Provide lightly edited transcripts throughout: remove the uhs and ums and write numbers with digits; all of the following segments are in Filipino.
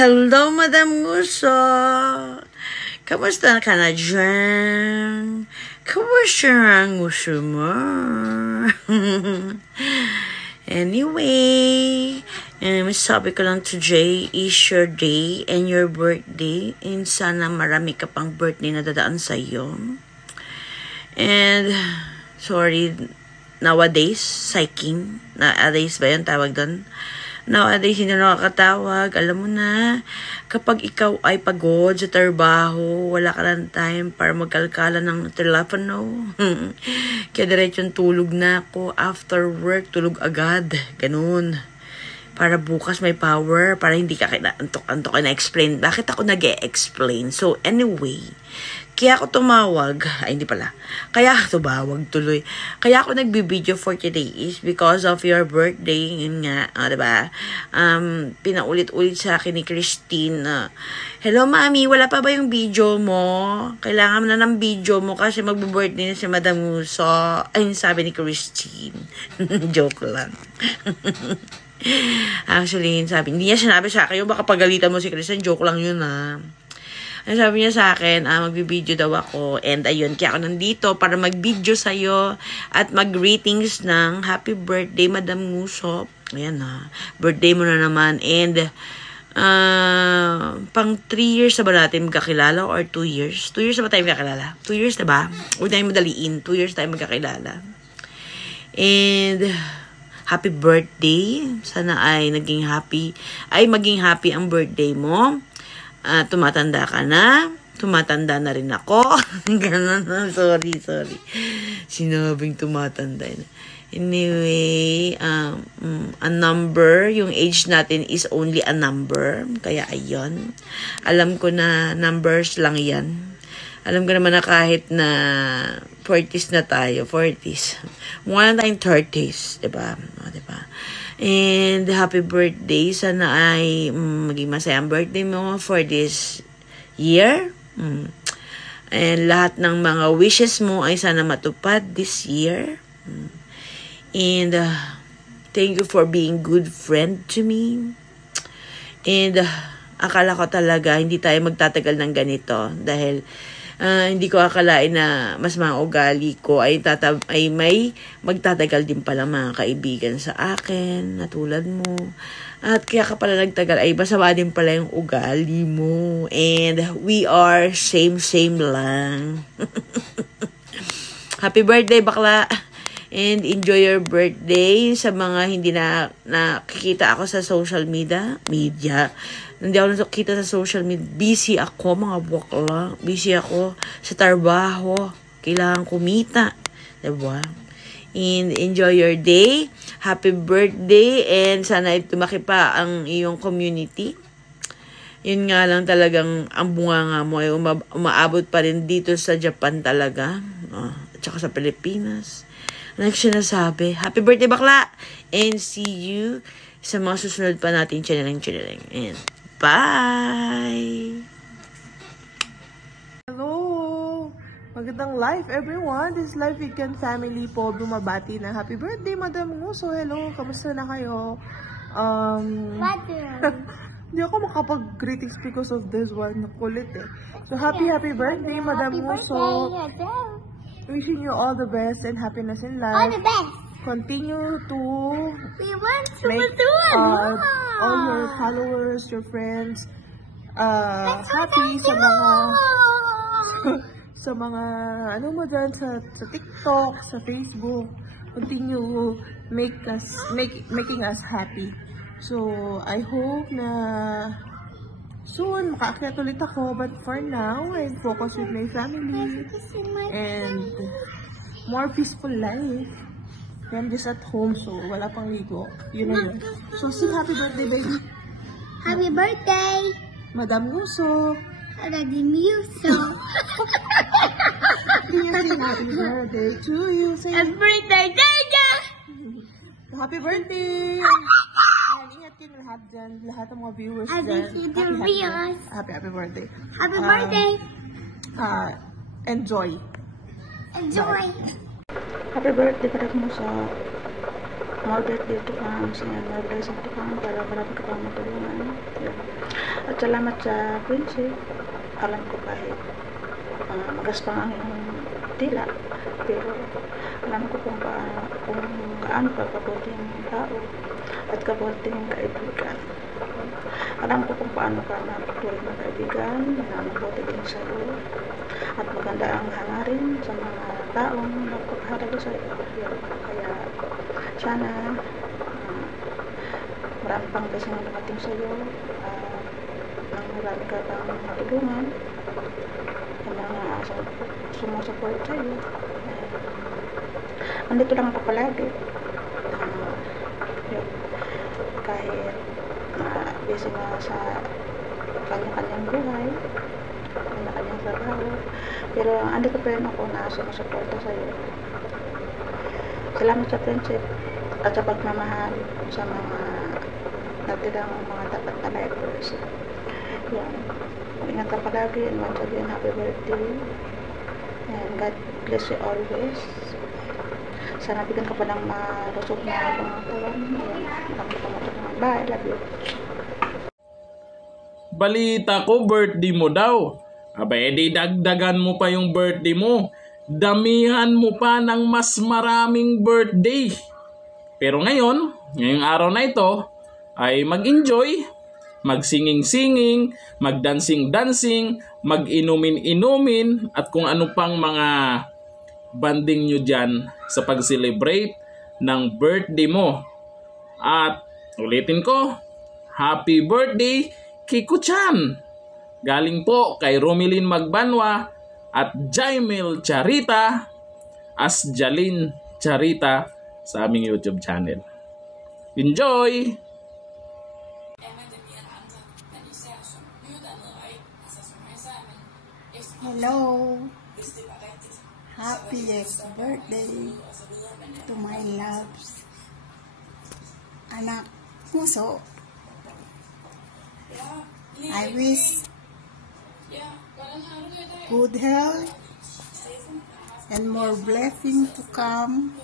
Hello, Madam Nguso. Kamusta ka na dyan? Kamusta ang nguso mo? Anyway, sabi ko lang today is your day and your birthday. And sana marami ka pang birthday na dadaan sa'yo. And, sorry, nowadays, psyching. Nowadays ba yun tawag doon? Nowadays, hindi na nakakatawag. Alam mo na, kapag ikaw ay pagod sa trabaho, wala ka lang time para magkalkala ng telepono. Kaya diretsong tulog na ako. After work, tulog agad. Ganun. Para bukas may power, para hindi ka kinaantok-antok na-explain. Bakit ako nag-e-explain? So, anyway, kaya ako tumawag. Ay, hindi pala. Kaya ako tumawag tuloy. Kaya ako nagbibideo for today is because of your birthday. Yun nga, diba? Pinaulit-ulit sa akin ni Christine na, hello, mami, wala pa ba yung video mo? Kailangan na ng video mo kasi magbo-birthday na si Madam Nguso. Ayun sabi ni Christine. Joke lang. Actually, sabi, hindi niya sinabi sa akin, yung baka pagalitan mo si Christian, joke lang yun Ang sabi niya sa akin, magbibideo daw ako. And ayun, kaya ako nandito para mag-video sa'yo at mag-greetings ng happy birthday, Madam Nguso. Ayan birthday mo na naman. And pang 3 years na ba natin magkakilala or 2 years? 2 years na ba tayo magkakilala? 2 years na ba? Huwag tayo madaliin. 2 years tayo magkakilala. And happy birthday. Sana ay maging happy ang birthday mo. Tumatanda ka na. Tumatanda na rin ako. Ganun. Sorry. Sinabing tumatanda na. Anyway, a number, yung age natin is only a number. Kaya ayun. Alam ko na numbers lang yan. Alam ko naman na kahit na 40s na tayo, 40s. Mukha na tayong 30s, diba? Diba? And happy birthday. Sana ay maging masaya ang birthday mo for this year. And lahat ng mga wishes mo ay sana matupad this year. And thank you for being good friend to me. And akala ko talaga hindi tayo magtatagal ng ganito dahil hindi ko akalain na mas mga ugali ko ay may magtatagal din pala mga kaibigan sa akin, na tulad mo. At kaya ka pala nagtagal, ay masama din pala yung ugali mo. And we are same lang. Happy birthday, bakla! And enjoy your birthday. Sa mga hindi na nakikita ako sa social media. Hindi ako nakikita sa social media. Busy ako, mga bakla. Busy ako sa trabaho. Kailangan kumita. Diba? And enjoy your day. Happy birthday. And sana tumaki pa ang iyong community. Yun nga lang talagang ang bunganga mo ay umaabot pa rin dito sa Japan talaga. At saka sa Pilipinas. Next sinasabi, happy birthday bakla! And see you sa mga susunod pa natin channel. And bye! Hello! Magandang live everyone! This is Live Weekend Family po bumabati na happy birthday Madam Nguso. Hello! Kamusta na kayo? Hindi ako makapag-greetings because of this one. Nakulit So happy birthday Madam Nguso! Wishing you all the best and happiness in life. All the best. Continue to make all your followers, your friends, happy sa mga ano mo dyan sa TikTok, sa Facebook. Continue making us happy. So I hope na soon makaakyat ulit ako, but for now I'm focused with my family and more peaceful life. I'm just at home, so wala pang ligo. You know yun. So sing happy birthday, baby. Happy birthday, Madam Nguso. Madam Nguso. Sing happy birthday to you. Say Happy birthday, Dada. happy birthday. Ingat kayo lahat dyan, lahat ng mga viewers dyan. Happy birthday. Happy birthday. Enjoy. Happy birthday para mo sa more birthday to come. More blessing to come para marami ka pang matulungan. At salamat sa friendship. Alam ko kahit magaspang ang iyong tila, pero alam ko kung gaano ka kabuting tao at kabuting kaibigan. Alam ko kung paano ka napatuloy ng kaibigan na mabuti din sa iyo at maganda ang hangarin sa mga taong nagpapahalaga sa iyo. Kaya sana marami pang blessing ang dumating sa iyo, nang marami ka pang matulungan sa mga sumusupport sa iyo. Andito lang ako palagi. Kahit busy nga sa kanya-kanyang buhay, kanya-kanyang trabaho, pero andito pa rin ako na sumusuporta sa iyo. Salamat sa friendship at sa pagmamahal sa mga natirang mga dapat na lifers. Yan. Ingat ka palagi, and once again, happy birthday. And God bless you always. Sana bigyan ka pa ng marusok na pangatawan. Marami ka matulungan. Bye, love you. Balita ko, birthday mo daw. Abay, edi dagdagan mo pa yung birthday mo. Damihan mo pa ng mas maraming birthday. Pero ngayong araw na ito, ay mag-enjoy, magsinging-singing, magdancing-dancing, mag-inumin-inumin, at kung ano pang mga banding nyo dyan sa pag-celebrate ng birthday mo. At ulitin ko, happy birthday, Kiko-chan! Galing po kay Romilin Magbanwa at Jaimel Charita as Jalin Charita sa aming YouTube channel. Enjoy! Hello! Happiest birthday to my loves. Anak puso. I wish good health and more blessing to come.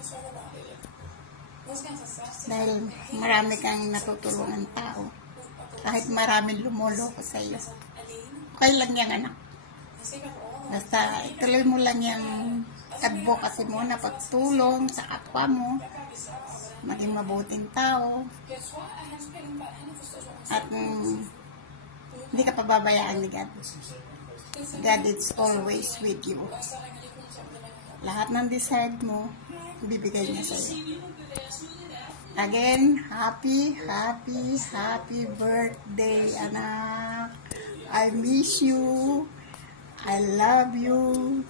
Dahil marami kang natutulungan tao. Kahit maraming lumoloko sa iyo. Okay lang yan, anak. Basta ituloy mo lang yung advocacy mo na pagtulong sa kapwa mo. Maging mabuting tao. At hindi ka pababayaan ni God. God is always with you. Lahat ng desire mo, ibibigay niya sa iyo. Again, happy birthday, anak. I miss you. I love you.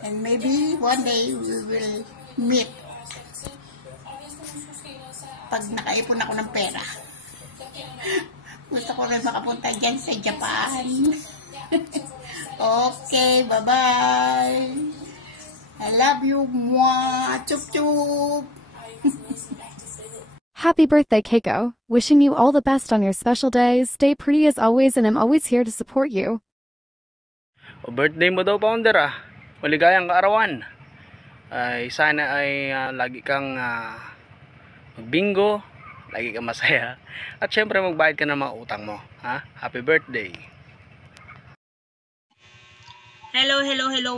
And maybe one day we will meet. Pag nakaipon ako ng pera. Gusto ko rin makapunta dyan sa Japan. Okay, bye-bye. I love you. Mwah. Chup-chup. Happy birthday, Keiko. Wishing you all the best on your special day. Stay pretty as always, and I'm always here to support you. O birthday mo daw, founder ah. Maligayang kaarawan. Ay sana ay lagi kang magbingo, lagi kang masaya. At syempre magbayad ka ng mga utang mo, ha? Happy birthday. Hello,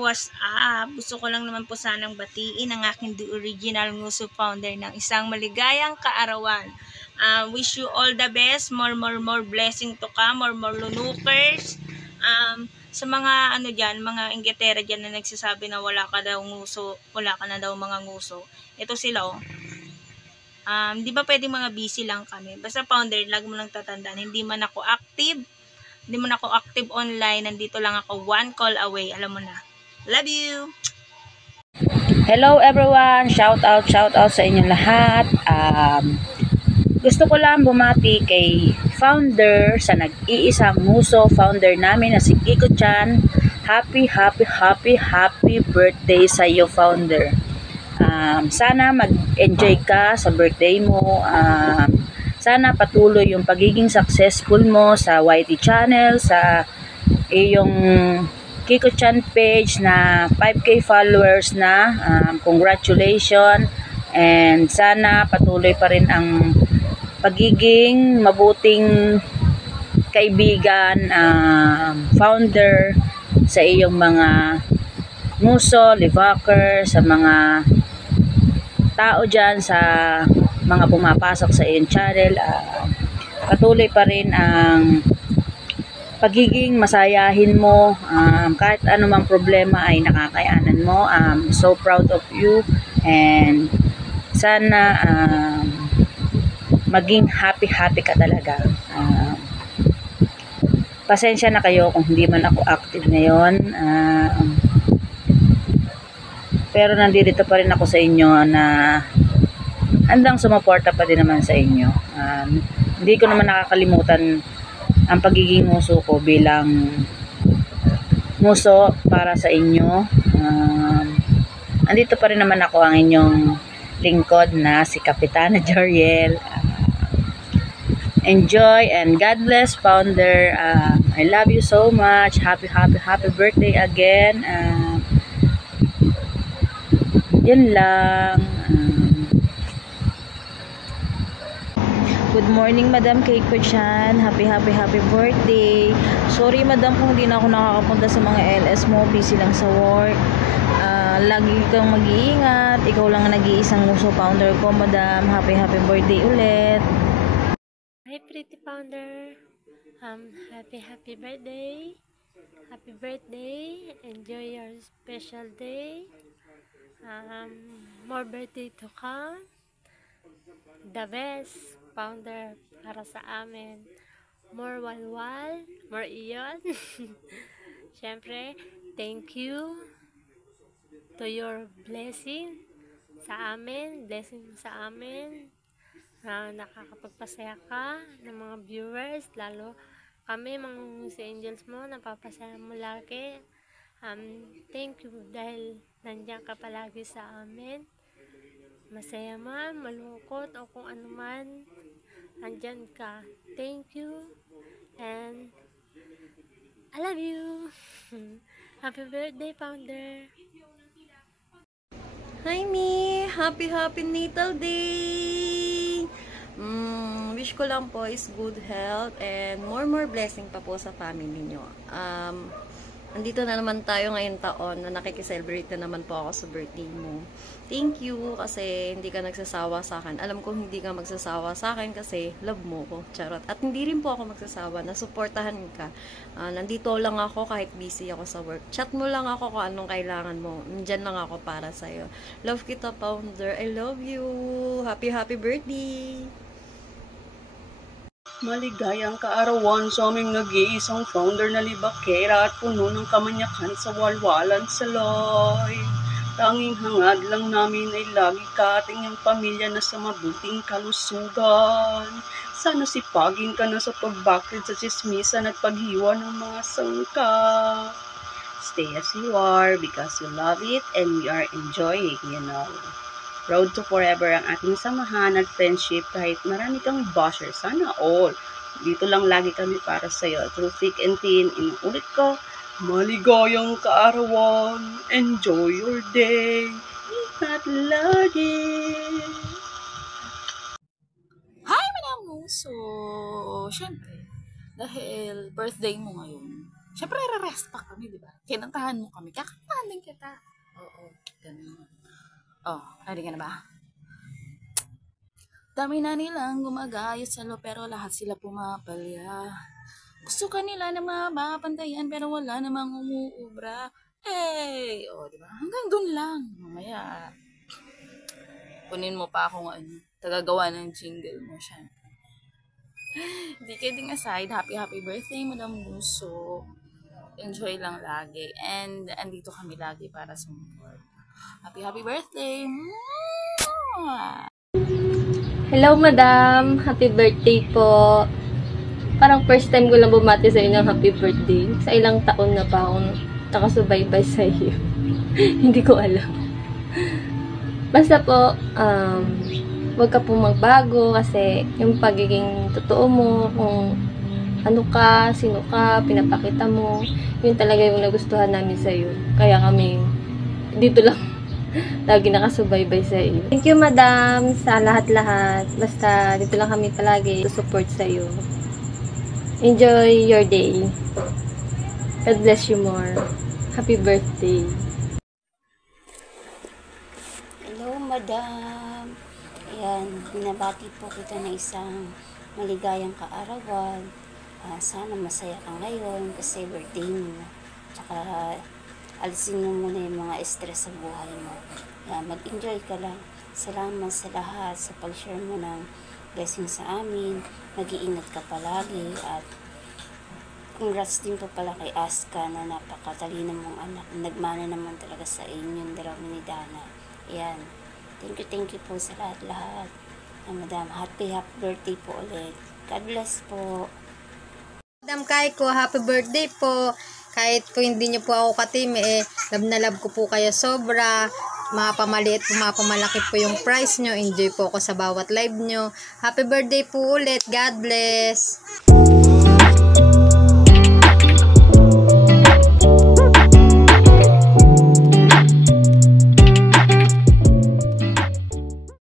what's up? Gusto ko lang naman po sanang batiin ang aking The Original Nguso founder ng isang maligayang kaarawan. Wish you all the best, more blessing to come, more lunukers. Sa mga mga inggitera dyan na nagsasabi na wala ka daw nguso, wala ka na daw mga nguso. Ito sila oh. Di ba pwedeng mga busy lang kami? Basta founder, lagi mo lang tatandaan, hindi man ako active online, nandito lang ako, one call away, alam mo na. Love you! Hello everyone! Shout out sa inyong lahat. Gusto ko lang bumati kay founder sa nag-iisang nguso, founder namin na si Kiko-chan. Happy birthday sa iyo, founder. Sana mag-enjoy ka sa birthday mo. Sana patuloy yung pagiging successful mo sa YT channel, sa iyong Kiko-chan page na 5K followers na. Congratulations, and sana patuloy pa rin ang pagiging mabuting kaibigan, founder, sa iyong mga nguso, livaker, sa mga tao dyan, sa mga pumapasok sa iyong channel. Patuloy pa rin ang pagiging masayahin mo, kahit anumang problema ay nakakayanan mo. I'm so proud of you, and sana maging happy ka talaga. Pasensya na kayo kung hindi man ako active ngayon, pero nandito pa rin ako sa inyo na handang sumuporta pa din naman sa inyo. Hindi ko naman nakakalimutan ang pagiging nguso ko bilang nguso para sa inyo. Andito pa rin naman ako, ang inyong lingkod na si Kapitana Joriel. Enjoy and God bless, founder. I love you so much. Happy birthday again. Yun lang. Good morning, Madam Cake Chan. Happy birthday. Sorry, Madam, kung hindi na ako nakakapunta sa mga LS mo. Busy lang sa work. Lagi kang mag-iingat. Ikaw lang ang nag-iisang nguso founder ko, Madam. Happy birthday ulit. Hi, pretty founder. Happy birthday. Happy birthday. Enjoy your special day. More birthday to come. The best founder para sa amin. More walwal, more iyon. Siyempre, thank you to your blessing sa amin, blessing sa amin. Nakakapagpasaya ka ng mga viewers, lalo kami, mga si Angels mo, napapasaya mo lagi. Thank you dahil nandiyan ka palagi sa amin. Masaya man, malungkot, o kung ano man, nandyan ka. Thank you, and I love you. Happy birthday, founder. Hi, Mi! Happy natal day! Wish ko lang po is good health and more blessing pa po sa family nyo. Andito na naman tayo ngayong taon na nakikiselebrate na naman po ako sa birthday mo. Thank you kasi hindi ka nagsasawa sa akin. Alam ko hindi ka magsasawa sa akin kasi love mo ko. Charot. At hindi rin po ako magsasawa na suportahan ka. Nandito lang ako kahit busy ako sa work. Chat mo lang ako kung anong kailangan mo. Nandyan lang ako para sa'yo. Love kita, founder. I love you. Happy birthday! Maligayang kaarawan sa aming nag-iisang founder na libakera at puno ng kamanyakan sa walwalan sa loy. Tanging hangad lang namin ay lagi ka at iyong pamilya na sa mabuting kalusugan. Sana sipagin ka na sa pagbakid sa tsismisan at paghiwa ng mga sangka. Stay as you are because you love it and we are enjoying, you know. Proud to forever ang ating samahan at friendship kahit marami kang basher. Sana all. Dito lang lagi kami para sa'yo. Through thick and thin, inuulit ko, maligayang kaarawan. Enjoy your day. Ingat lagi. Hi, Madam! So, syempre, dahil birthday mo ngayon, syempre, re-rest pa kami, di ba? Kinantahan mo kami. Kakantahan din kita. Oo, ganun. Oh, ready ka na ba? Dami na nilang gumagayos sa lo pero lahat sila pumapalya. Gusto ka nila na mapapantayan pero wala namang umuubra. Hey! Oh, diba? Hanggang dun lang. Mamaya, kunin mo pa akong tagagawa ng jingle mo siya. Di kidding aside, happy birthday, Madam Muso. Enjoy lang lagi. And andito kami lagi para support. Happy birthday! Hello, Madam! Happy birthday po! Parang first time ko lang bumati sa inyo ng happy birthday. Sa ilang taon na pa akong nakasubaybay sa iyo. Hindi ko alam. Basta po, huwag ka po magbago kasi yung pagiging totoo mo, kung ano ka, sino ka, pinapakita mo, yun talaga yung nagustuhan namin sa iyo. Kaya kami dito lang lagi nakasubaybay sa iyo. Thank you, Madam, sa lahat-lahat. Basta dito lang kami palagi support sa iyo. Enjoy your day. God bless you more. Happy birthday. Hello, Madam. Ayan, binabati po kita na isang maligayang kaarawan. Sana masaya ka ngayon kasi birthday mo. Tsaka alisin mo muna yung mga stress sa buhay mo. Ayan, mag-enjoy ka lang. Salamat sa lahat sa pag-share mo ng blessing sa amin. Mag-iingat ka palagi at congrats din po pala kay Aska na napakatalino mong anak. Nagmana naman talaga sa inyong dalawa ni Dana. Ayan. Thank you po sa lahat-lahat. Madam, happy birthday po ulit. God bless po. Madam Kaiko, happy birthday po. Kahit po hindi niyo po ako katimi, love na love ko po kayo sobra. Mga pamaliit po, mga pamalaki po yung price nyo. Enjoy po ako sa bawat live nyo. Happy birthday po ulit. God bless.